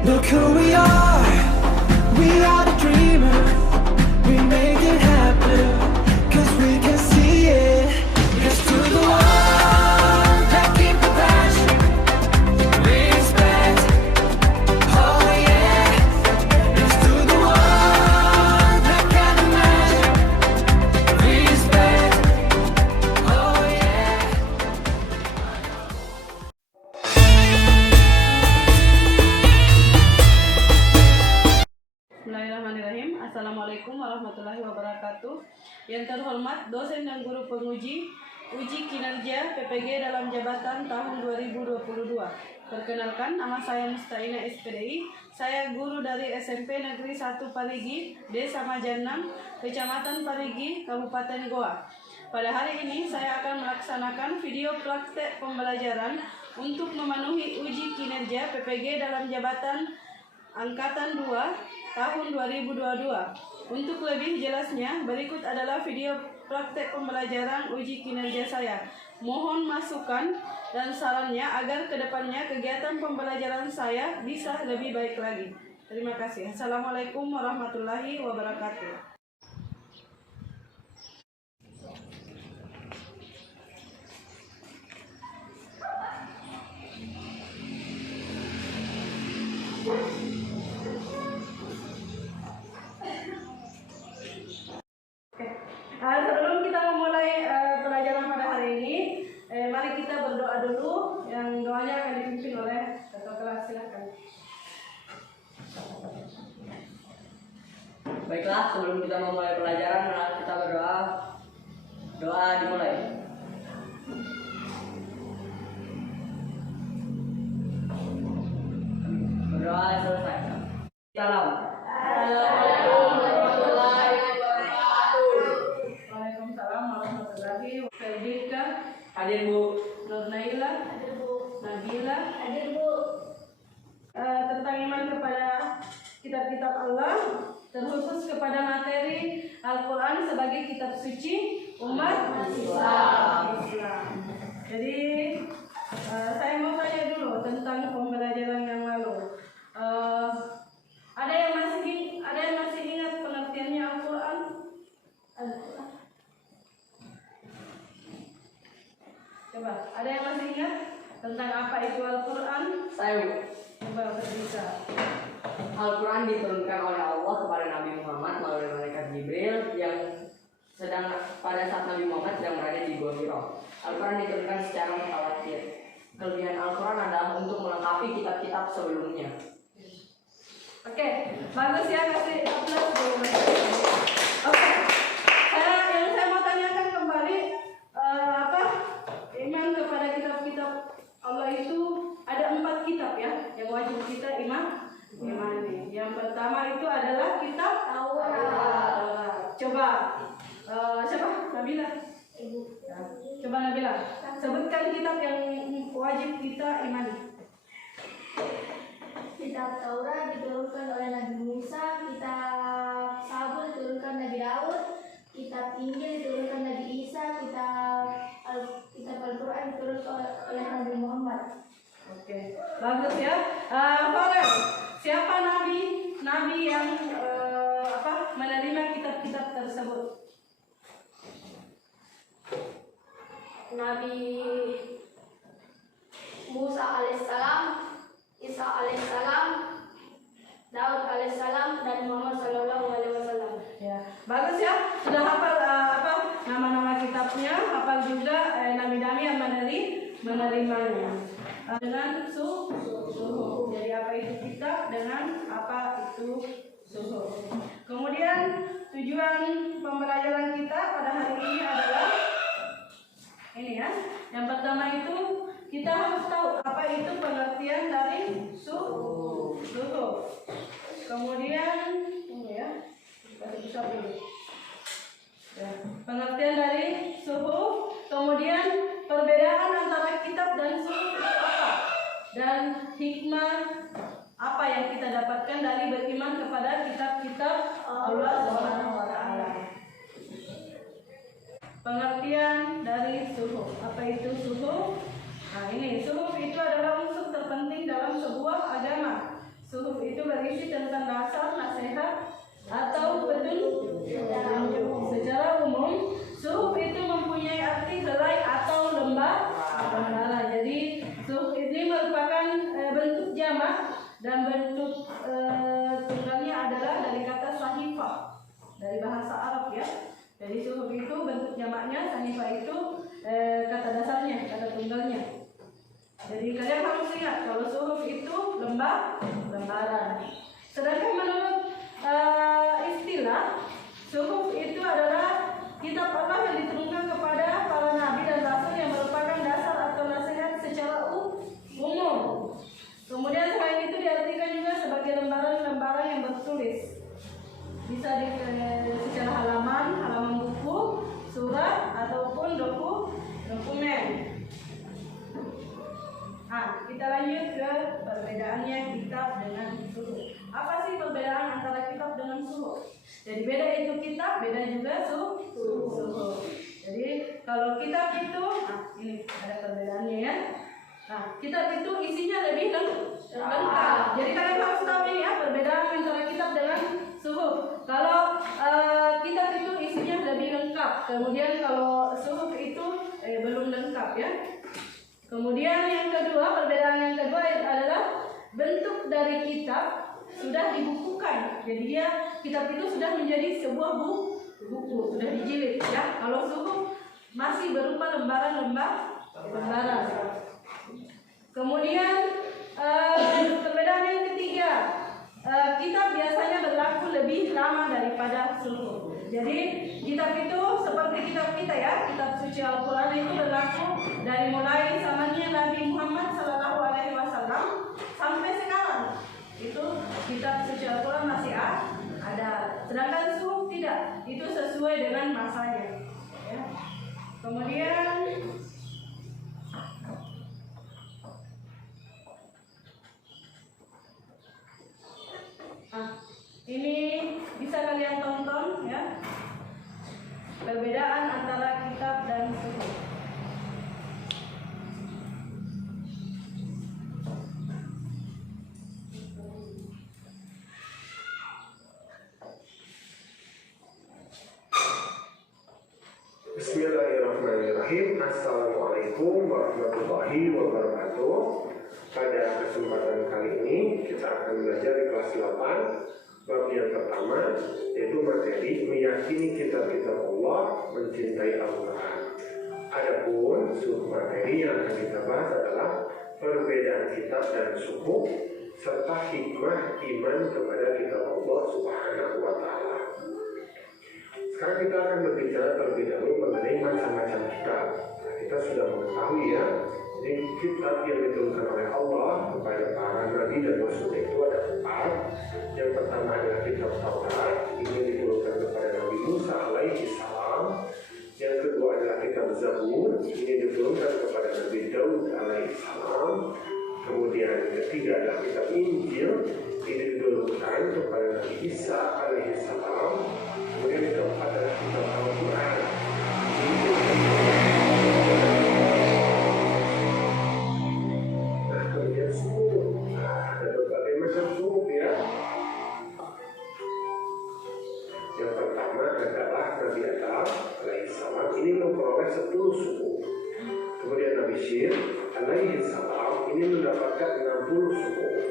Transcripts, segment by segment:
Look who we are the dreamers. We make it happen, 'cause we can see it. Here's to the ones that keep the passion, respect, oh yeah. Here's to the ones that can imagine, respect, oh yeah. Bismillahirrahmanirrahim. Assalamualaikum warahmatullahi wabarakatuh. Yang terhormat dosen dan guru penguji uji kinerja PPG dalam jabatan tahun 2022. Perkenalkan, nama saya Mustaina SPDI. Saya guru dari SMP Negeri 1 Parigi, Desa Majanang, Kecamatan Parigi, Kabupaten Goa. Pada hari ini saya akan melaksanakan video praktek pembelajaran untuk memenuhi uji kinerja PPG dalam jabatan Angkatan 2 tahun 2022. Untuk lebih jelasnya, berikut adalah video praktek pembelajaran uji kinerja saya. Mohon masukan dan sarannya agar kedepannya kegiatan pembelajaran saya bisa lebih baik lagi. Terima kasih. Assalamualaikum warahmatullahi wabarakatuh. Sebelum kita memulai pelajaran pada hari ini, mari kita berdoa dulu. Yang doanya akan dipimpin oleh ketua kelas. Silakan. Baiklah, sebelum kita memulai pelajaran, mari kita berdoa. Doa dimulai. Berdoa selesai. Salam. Waalaikumsalam warahmatullahi wabarakatuh. Ferdika, Hadir Bu. Nur Naila, Hadir Bu. Nabila. Hadir Bu. Tentang iman kepada kitab-kitab Allah, terkhusus kepada materi Al-Quran sebagai kitab suci umat Islam. Jadi saya mau tanya dulu tentang pembelajaran yang lalu. Ada yang masih ingat pengertiannya Al-Quran? Coba, ada yang masih ingat tentang apa itu Al-Quran? Saya Bu. Coba bisa. Al-Quran diturunkan oleh Allah kepada Nabi Muhammad melalui malaikat Jibril yang sedang pada saat Nabi Muhammad sedang berada di Gua Hira. Al-Quran diturunkan secara mutawatir. Kelebihan Al-Quran adalah untuk melengkapi kitab-kitab sebelumnya. Oke, bagus ya, kasih aplaus dulu. Oke, saya mau tanyakan kembali iman kepada kitab-kitab Allah itu ada 4 kitab ya yang wajib kita imani. Yang pertama itu adalah kitab Taurat. Coba siapa? Nabila. Ibu. Coba Nabila, sebutkan kitab yang wajib kita imani. Kitab Taurat diturunkan oleh Nabi Musa, kitab Sabur diturunkan Nabi Daud, kitab Injil diturunkan Nabi Isa, kitab Al-Quran diturunkan oleh Nabi Muhammad. Oke, bagus ya. Farel, siapa nabi yang menerima kitab-kitab tersebut? Nabi Musa alaihissalam, Isa alaihissalam, Daud alaihissalam, dan Muhammad sallallahu alaihi wasallam. Ya, bagus ya. Sudah hafal nama-nama kitabnya, hafal juga nabi-nabi yang menerimanya. Dengan suhu. Jadi apa itu kitab dengan apa itu suhu. Kemudian tujuan pembelajaran kita pada hari ini adalah ini ya. Yang pertama itu kita harus tahu apa itu pengertian dari suhu. Kemudian ini ya. Bisa dulu. Ya, pengertian dari suhu, kemudian perbedaan antara kitab dan suhu itu apa, dan hikmah apa yang kita dapatkan dari beriman kepada kitab-kitab Allah Subhanahu wa Ta'ala. Pengertian dari suhu, apa itu suhu? Nah ini suhu itu adalah unsur terpenting dalam sebuah agama. Suhu dan bentuk tunggalnya adalah dari kata sahifah, dari bahasa Arab ya. Jadi suhuf itu bentuk jamaknya, sahifah itu kata dasarnya, kata tunggalnya. Jadi kalian harus ingat kalau suhuf itu lembaran. Sedangkan menurut istilah, suhuf itu adalah kitab Allah yang diturunkan kepada para nabi dan rasul yang merupakan dasar atau nasihat secara umum. Kemudian selain itu diartikan juga sebagai lembaran-lembaran yang bertulis. Bisa secara halaman buku, surat ataupun dokumen. Nah, kita lanjut ke perbedaannya kitab dengan suhuf. Apa sih perbedaan antara kitab dengan suhuf? Jadi beda itu kitab, beda juga suhuf. Jadi kalau kitab itu, ini ada perbedaannya ya. Nah, kitab itu isinya lebih lengkap. Jadi kalian harus tahu ini ya perbedaan antara kitab dengan suhuf. Kalau kitab itu isinya lebih lengkap, kemudian kalau suhuf itu belum lengkap ya. Kemudian yang kedua, perbedaan yang kedua adalah bentuk dari kitab sudah dibukukan. Jadi kitab itu sudah menjadi sebuah buku, sudah dijilid ya. Kalau suhuf masih berupa lembaran. Kemudian perbedaan yang ketiga, kitab biasanya berlaku lebih lama daripada suhuf. Jadi kitab itu seperti kitab kita ya, kitab suci Al-Quran itu berlaku dari mulai zamannya Nabi Muhammad SAW sampai sekarang. Itu kitab suci Al-Quran masih ada. Sedangkan suhuf tidak, itu sesuai dengan masanya. Ya. Kemudian ini bisa kalian tonton ya, perbedaan antara kitab dan suhuf. Bismillahirrahmanirrahim. Assalamualaikum warahmatullahi wabarakatuh. Pada kesempatan kali ini kita akan belajar di kelas 8 bab yang pertama, yaitu materi meyakini kitab-kitab Allah, mencintai Al-Quran. Adapun submateri yang akan kita bahas adalah perbedaan kitab dan suhuf serta hikmah iman kepada kitab Allah Subhanahu wa Ta'ala. Sekarang kita akan berbicara terlebih dahulu mengenai macam-macam kitab. Kita sudah mengetahui ya, jadi kitab yang diturunkan oleh Allah kepada para nabi dan rasul itu ada 4. Yang pertama adalah kitab Taurat, ini diturunkan kepada Nabi Musa alaihi salam. Yang kedua adalah kitab Zabur, ini diturunkan kepada Nabi Daud alaihi salam. Kemudian yang ketiga adalah kitab Injil, ini diturunkan kepada Nabi Isa alaihi salam. Kemudian yang keempat adalah kitab Al-Quran. Nah, kemudian suhuf. Ada berbagai macam suhuf ya. Yang pertama adalah Nabi Adam alaihissalam, ini memperoleh 10 suhuf. Kemudian Nabi Syir alaihissalam ini mendapatkan 60 suhuf.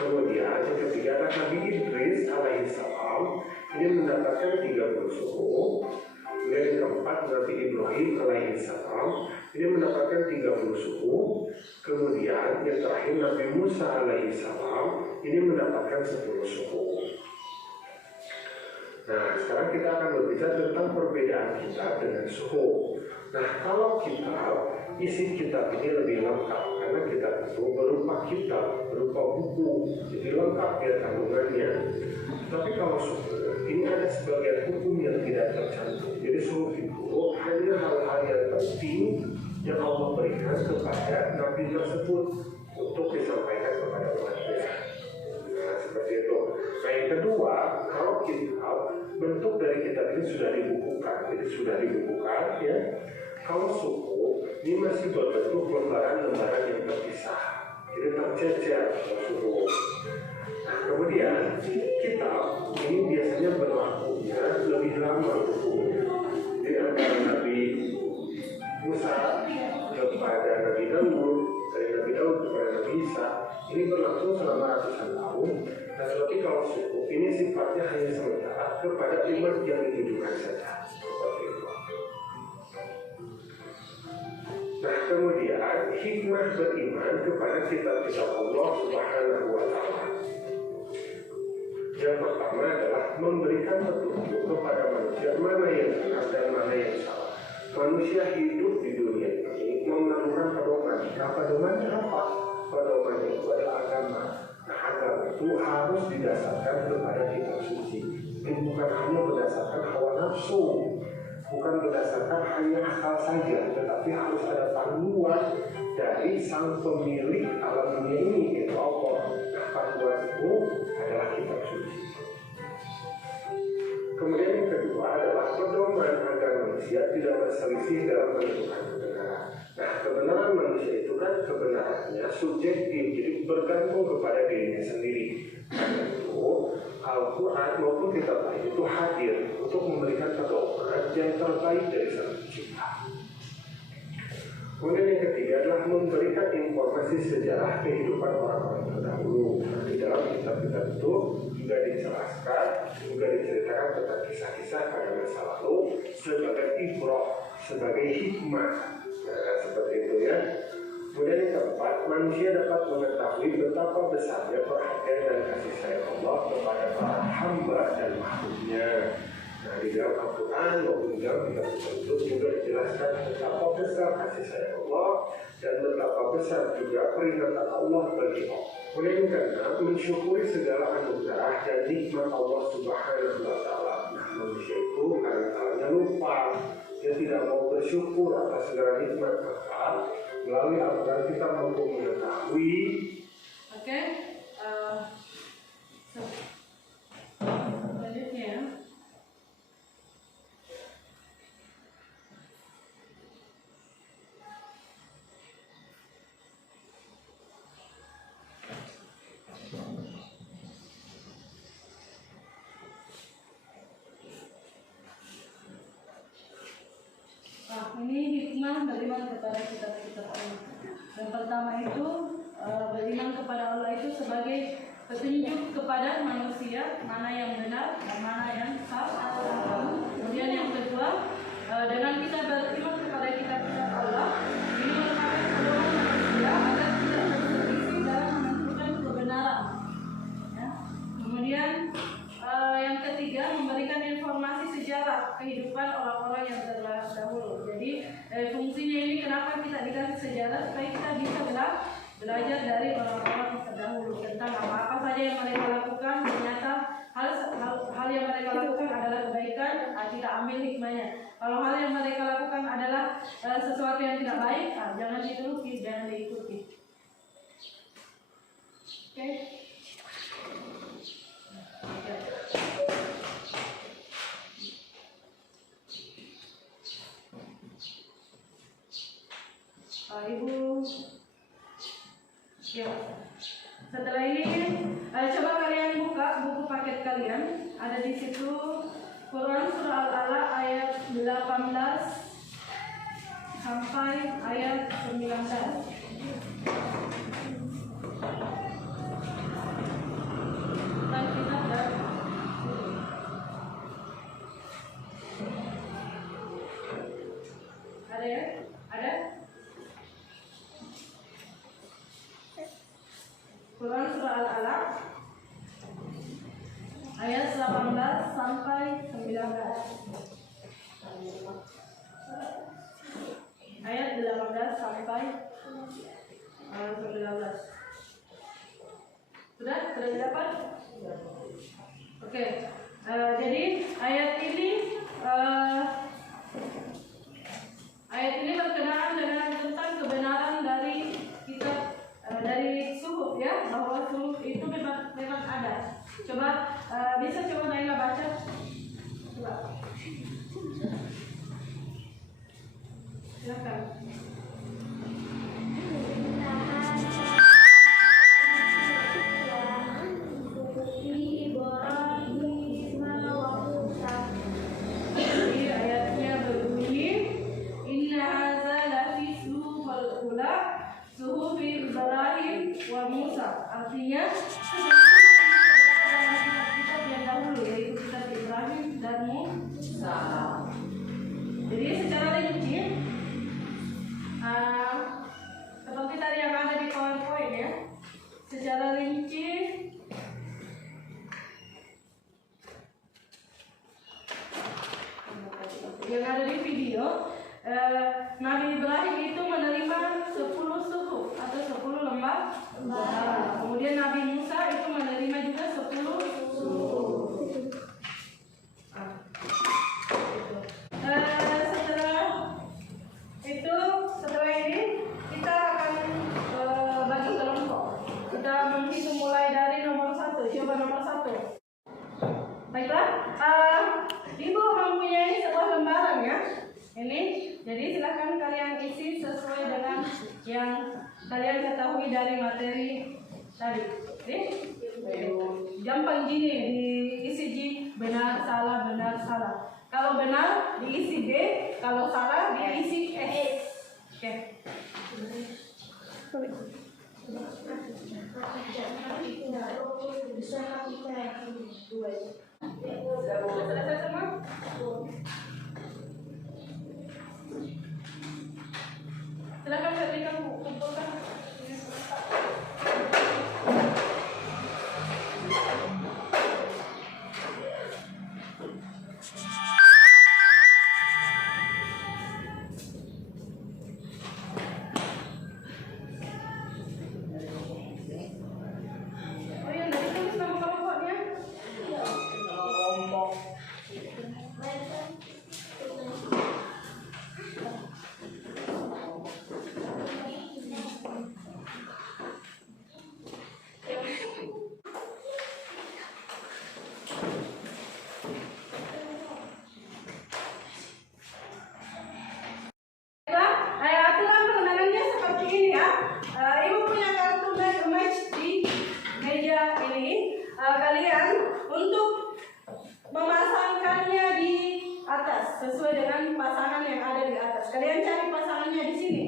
Kemudian yang ketiga adalah Nabi Idris alaihissalam, ini mendapatkan 30 suhuf. Kemudian yang keempat Nabi Ibrahim alaihissalam, ini mendapatkan 30 suhuf. Kemudian yang terakhir Nabi Musa alaihissalam, ini mendapatkan 10 suhuf. Nah, sekarang kita akan berbicara tentang perbedaan kitab dengan suhuf. Nah, kalau kitab, isi kitab ini lebih lengkap karena kitab itu berupa kitab, berupa buku, jadi lengkap ya kandungannya. Tapi kalau suhuf, ini ada sebagian hukum yang tidak tercantum. Jadi suhuf itu hanya hal-hal yang penting yang Allah berikan kepada nabi tersebut untuk disampaikan kepada umatnya. Nah, seperti itu. Nah, yang kedua, kalau kitab, bentuk dari kitab ini sudah dibukukan, jadi sudah dibukukan ya. Kalau suhuf, ini masih berbentuk lembaran-lembaran yang terpisah, jadi tercecer kalau suhuf. Nah, kemudian kitab ini biasanya berlakunya lebih lama hukumnya. Jadi antara Nabi Musa kepada Nabi Daud, dari Nabi Daud kepada Nabi Isa ini berlangsung selama ratusan tahun. Nah, tetapi kalau suku ini sifatnya hanya sementara kepada umat yang ditujukan saja. Seperti itu. Nah, kemudian hikmah beriman kepada kitab-kitab Allah Subhanahu wa Ta'ala. Yang pertama adalah memberikan petunjuk kepada manusia mana yang benar dan mana yang salah. Manusia hidup di dunia ini memerlukan pedoman. Nah, pedomannya apa? Pedoman itu adalah agama. Nah, agama itu harus didasarkan kepada kitab suci. Ini bukan hanya berdasarkan hawa nafsu, bukan berdasarkan hanya akal saja, tetapi harus ada panduan dari sang pemilik alam dunia ini, yaitu Allah. Nah, panduan itu adalah kitab suci. Kemudian yang kedua adalah pedoman agar manusia tidak berselisih dalam menentukan kebenaran. Nah, kebenaran manusia itu kan kebenarannya subjektif, jadi bergantung kepada dirinya sendiri. Karena itu Al-Quran maupun kitab lain itu hadir untuk memberikan pedoman yang terbaik dari Sang Pencipta. Kemudian yang ketiga adalah memberikan informasi sejarah kehidupan orang-orang terdahulu. Nah, di dalam kitab-kitab itu juga dijelaskan, juga diceritakan tentang kisah-kisah pada masa lalu sebagai ibrah, sebagai hikmah. Nah, seperti itu ya. Kemudian yang keempat, manusia dapat mengetahui betapa besarnya perhatian dan kasih sayang Allah kepada para hamba dan makhluknya. Nah, di dalam Al-Quran maupun di dalam kitab itu juga dijelaskan betapa besar kasih sayang Allah dan betapa besar juga peringatan Allah bagi Allah. Kemudian yang keenam, mensyukuri segala anugerah dan nikmat Allah Subhanahu wa Ta'ala. Nah, manusia itu kadang-kadang lupa, dia tidak mau bersyukur atas segala nikmat. Maka melalui Al-Quran kita mampu mengetahui. Oke, selanjutnya ini hikmah beriman kepada kitab-kitab Allah. Yang pertama itu beriman kepada Allah itu sebagai petunjuk kepada manusia mana yang benar dan mana yang salah. Kemudian yang kedua, dengan kita beriman kepada kitab-kitab Allah, ini merupakan pedoman manusia agar tidak berselisih dalam menentukan kebenaran. Ya. Kemudian yang ketiga, memberikan informasi sejarah kehidupan orang-orang yang terdahulu. Jadi fungsinya ini kenapa kita dikasih sejarah, supaya kita bisa belajar dari orang-orang terdahulu tentang apa saja yang mereka lakukan. Ternyata hal yang mereka lakukan adalah kebaikan, kita ambil hikmahnya. Kalau hal yang mereka lakukan adalah sesuatu yang tidak baik, jangan diteruki, jangan diikuti. Oke. Ibu, ya. Setelah ini coba kalian buka buku paket kalian. Ada di situ Quran surah Al-Alaq ayat 18 sampai ayat 19. Dan kita ada ya? Ada? Quran surah Al-Alaq ayat 18 sampai 19. Ayat 18 sampai 19. Sudah dapat? Oke. Jadi ayat ini berkenaan dengan tentang kebenaran dari kitab dari suhuf, ya, bahwa suhuf itu memang ada. Coba bisa coba Naila baca. Coba. Silakan. Jadi ayatnya berbunyi, Inna hadza lafi suhufil ula suhufi kitab yang dahulu, yaitu kitab Ibrahim dan Musa. Jadi secara rinci, seperti tadi yang ada di PowerPoint ya, secara rinci yang ada di video, Nabi Ibrahim itu menerima 10 suku atau 10 lembah. Kemudian Nabi Musa itu menerima juga 10 suku. Setelah ini kita akan bagi kelompok. Kita menghitung mulai dari nomor 1. Coba nomor 1. Baiklah, Ibu mempunyai sebuah lembaran ya. Ini, jadi silakan kalian isi sesuai dengan yang kalian ketahui dari materi tadi. Oke? Gampang gini diisi G, benar, salah, benar, salah. Kalau benar diisi B, kalau salah diisi S. Oke. Sudah selesai semua? Silakan berikan kumpulkan. Oh iya, nanti tulis nama kelompoknya. Kelompok. Aturan perundangannya seperti ini ya. Ibu punya kartu match di meja ini. Kalian untuk memasangkannya di atas sesuai dengan pasangan yang ada di atas. Kalian cari pasangannya di sini,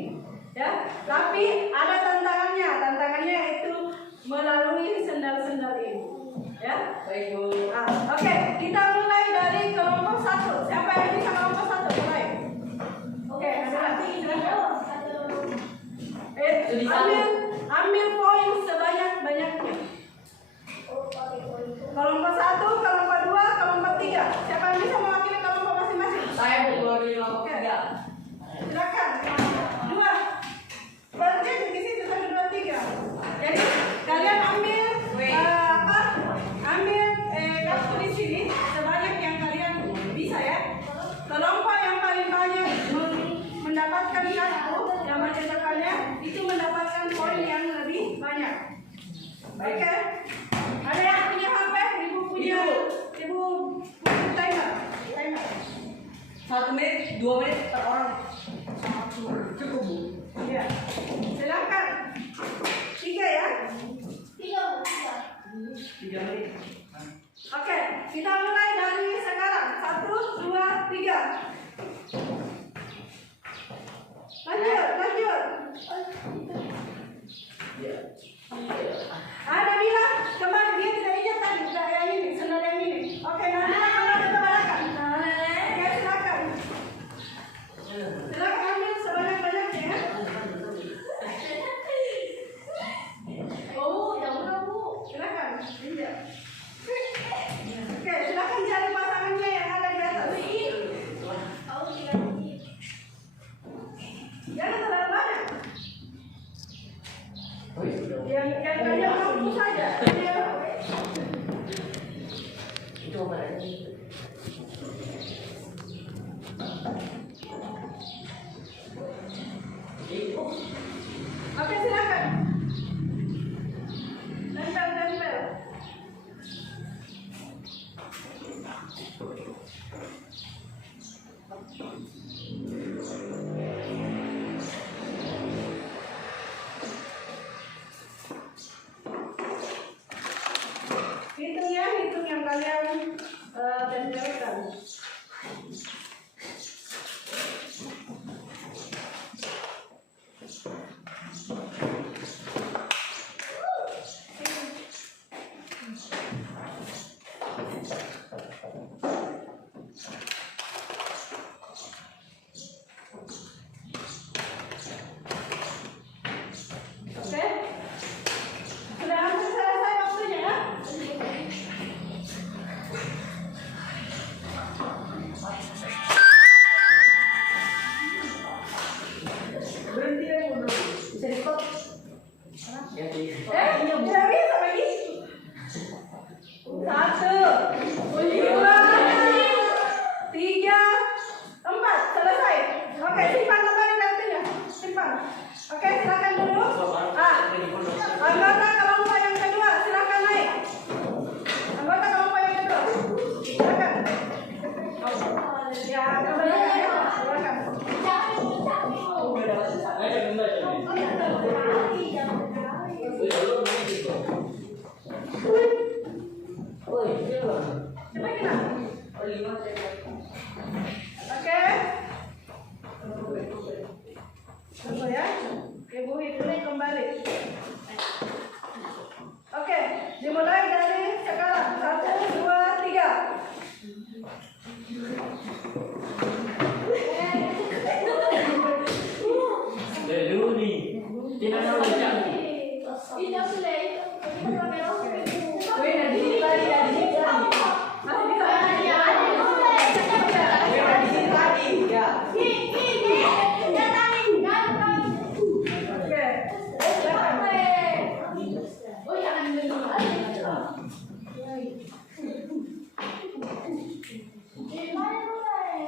ya. Tapi ada tantangannya. Tantangannya itu melalui sendal-sendal ini, ya. Baik, Bu. Oke, kita mulai dari kelompok 1. Siapa yang bisa kelompok 1? Mulai. Oke, silakan. Ambil poin sebanyak-banyaknya. Kelompok 1, kelompok 2, kelompok 3. Siapa yang bisa mewakili kelompok masing-masing? Saya mewakili kelompok 3. Silakan. 2. Berarti di situ 1, 2, 3. Jadi kalian ambil ambil kartu di sini sebanyak yang kalian bisa ya. Kelompok yang paling banyak mendapatkan kartu yang mencetakkannya itu mendapatkan poin yang lebih banyak. Oke. Ada yang punya HP? Ibu punya. Ibu punya timer. 1 menit, 2 menit per orang. Cukup, Bu. Iya. Silakan. 3 ya. 3 menit. Oke, kita mulai dari sekarang. 1, 2, 3. Lanjut. Ada bilang kembali dia tidak ingat tadi tidak yang ini, sendal yang ini. Oke, nanti kembali ke belakang. Oke, silakan. Silakan ambil sebanyak-banyaknya ya. Oh, yang mana, Bu? Silakan. Iya. Oke, silakan cari pasangannya yang ada di atas. Oh, 3 menit. Jangan terlalu banyak. Oh, iya. Yang kalian mampu saja. Coba lagi. Oke, silakan. Nempel. Hitung yang kalian tempelkan.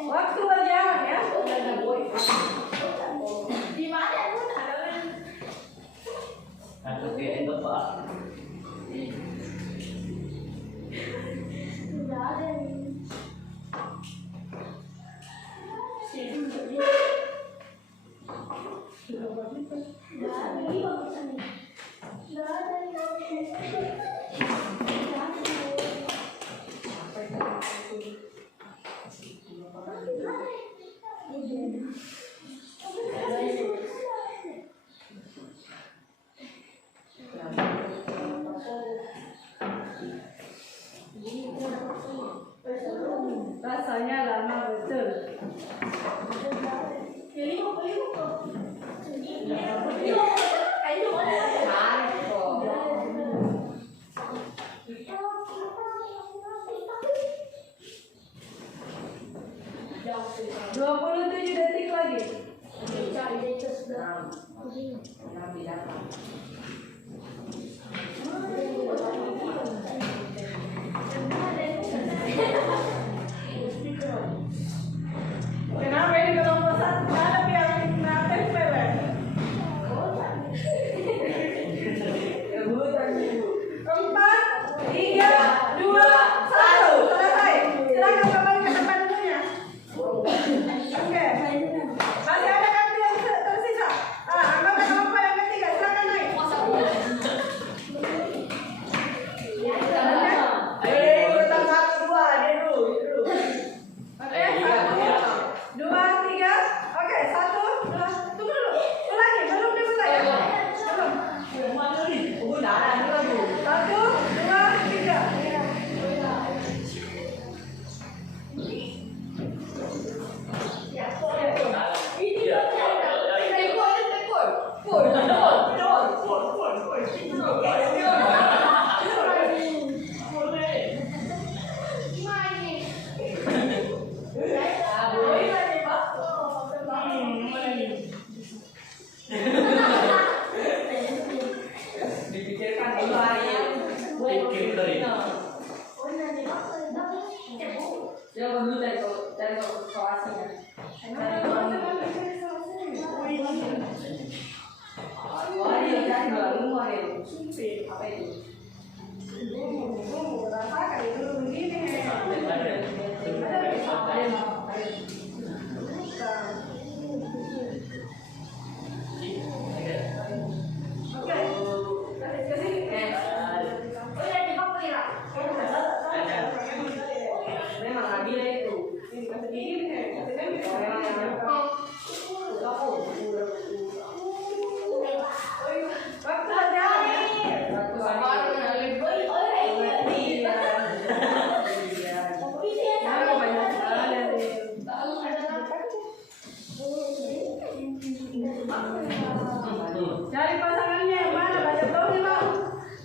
Waktu berjalan ya. Di mana pun ada. Tidak ada nih. Rasanya lama betul. Dua 27 detik lagi. Kenapa ini kelompok satu ada yang kena tempel ya? 4, 3, 2, 1, selesai. Silakan kembali ke tempat dulunya. Oke. Masih ada kartu yang tersisa. Anggota kelompok yang ketiga, silakan naik. Oke, 1, 2, 3. Oke, 1, 2. Tunggu dulu. Ulangi, belum dimulai ya? Belum. 1, 2, 3. Dipikirkan dulu hari pikir dari dia perlu cari soasinya. Hari cari baru hari apa itu? Memang lagi itu. Cari pasangannya yang mana? Baca tahu nih bang.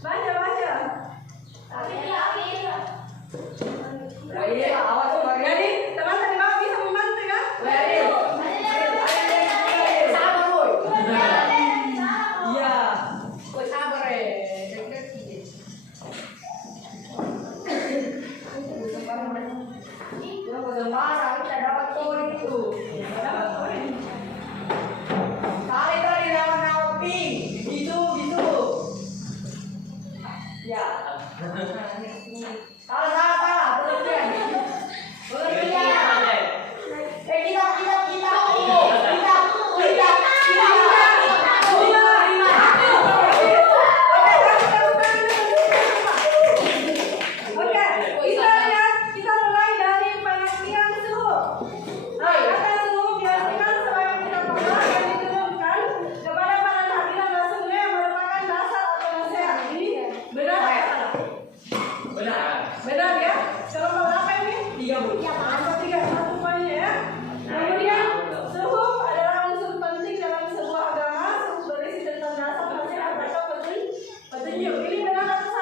Baca. Awas Jadi teman-teman di bawah bisa membantu ya? Iya. Kau sabar kita dapat poin itu. Kali tadi nama pink, gitu. Ya. Salah, berlebihan. Oke, kita mulai dari pengertian suhu. Nah, kata suhu diartikan sebagai benda yang diturunkan kepada para nabi dan rasulnya yang merupakan dasar atau nasihat. Ini benar atau salah? Benar ya? Kelompok berapa ini? 3 Bu. Kelompok 3, satu poinnya ya. Kemudian suhu adalah unsur penting dalam sebuah agama. Suhu berisi tentang dasar nasihat atau petunjuk. Ini benar atau salah?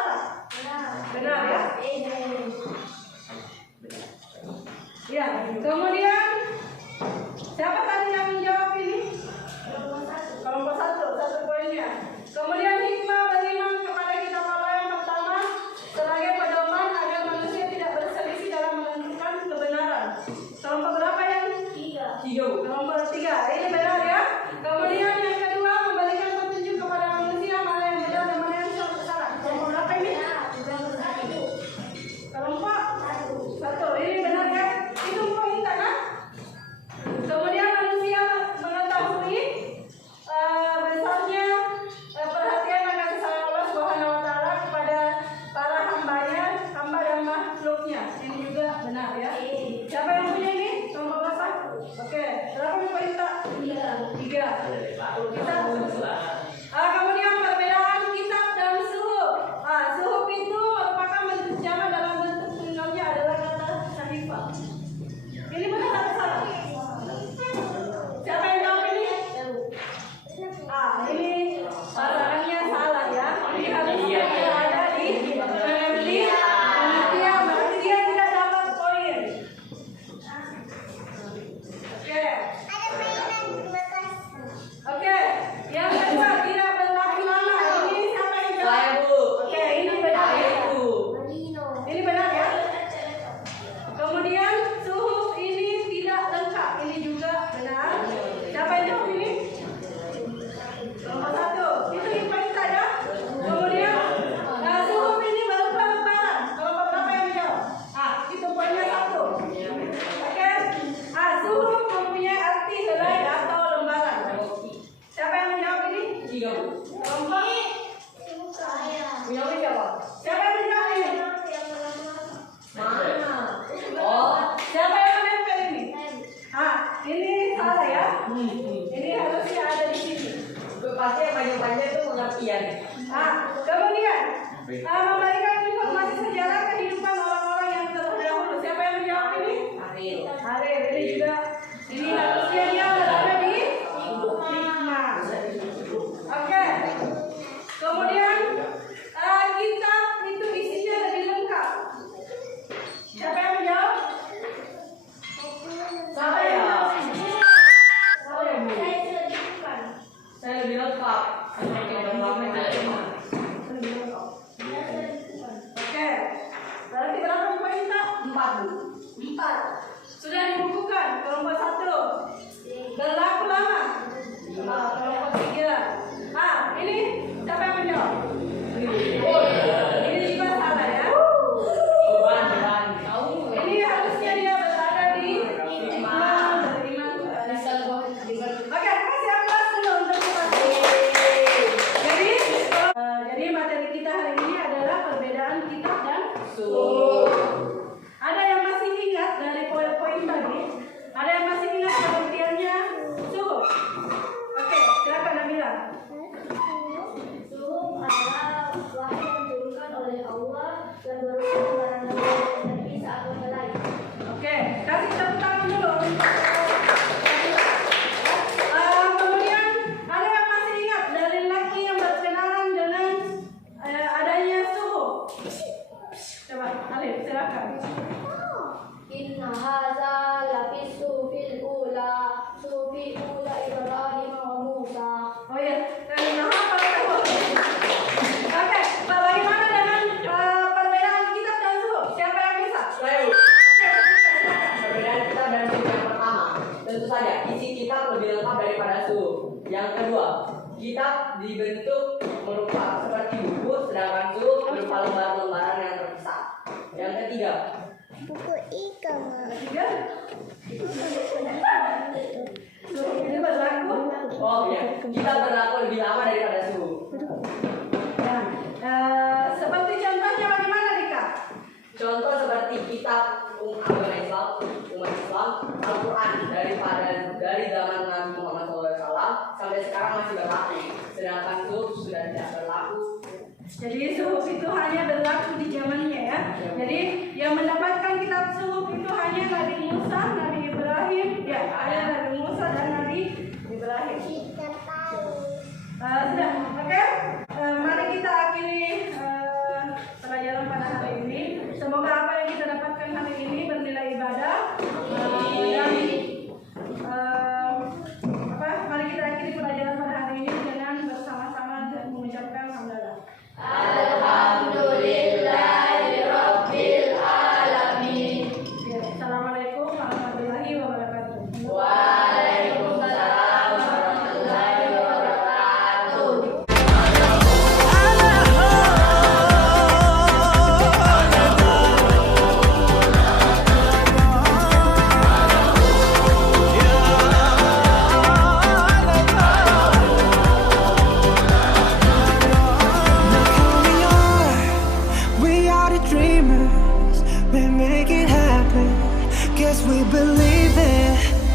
Siapa yang menjawab ini? Mana? Oh, Siapa yang menempel ini? Ini salah ya. Ini harusnya ada di sini. pasti yang panjang-panjang itu pengertian. Kemudian memberikan informasi sejarah kehidupan orang-orang yang terdahulu. Siapa yang menjawab ini? Arif. Ini juga ini harusnya dia berada di hikmah. Oke. Kemudian kitab itu isinya lebih lengkap. Siapa yang menjawab? Siapa yang menjawab? Saya lebih lengkap. Oke. Berarti berapa buku kita? 4. Sudah dibukukan kelompok 1. Berlaku lama. Kelompok 3. Ini siapa yang menjawab? Ini juga salah ya. Ini harusnya dia berada di iman. Oke, kasih aplaus dulu untuk kita. Jadi materi kita hari ini adalah perbedaan kitab dan suhuf. Ada yang masih ingat dari poin-poin tadi? Ada yang masih ingat pengertiannya suhuf? Oke, silakan Nabila. Suhuf adalah wahyu yang diturunkan oleh Allah dan berupa barang dari Isa atau malaika. Oke, kasih tepuk tangan dulu. Kemudian ada yang masih ingat dari laki yang berkenalan dengan adanya suhuf? Coba, Alif, silakan. Inna hadza lafis suhufil ula, suhufi ula Ibrahim wa Musa. Oh ya, nah apa itu? Oke, bagaimana dengan perbedaan kitab dan suhuf? Siapa yang bisa? Perbedaan kitab dan suhuf yang pertama, tentu saja isi kitab lebih lengkap daripada suhuf. Yang kedua, kitab dibentuk berupa seperti buku, sedangkan suhuf berupa lembar-lembaran yang terpisah. Yang ketiga, Tiga. Suhuf ini berlaku. oh ya, kitab berlaku lebih lama daripada suhuf. Seperti contohnya bagaimana Dika? Contoh seperti kitab agama Islam, umat Islam, Al-Quran dari zaman Nabi Muhammad SAW sampai sekarang masih berlaku, sedangkan suhuf sudah tidak berlaku. Jadi suhuf itu hanya berlaku di zamannya ya. Jadi yang mendapatkan kitab suhuf itu hanya Nabi Musa, Nabi Ibrahim, ya ada Nabi Musa dan Nabi Ibrahim. Sudah, oke. Mari kita akhiri pelajaran pada hari ini. Semoga apa yang kita dapatkan hari ini bernilai ibadah. Mari kita akhiri pelajaran pada hari ini dengan bersama-sama dan mengucapkan alhamdulillah. Alhamdulillahirabbil alamin. Assalamualaikum warahmatullahi wabarakatuh. Waalaikumsalam warahmatullahi wabarakatuh. We are the dreamers, we make it happen. Guess we believe it.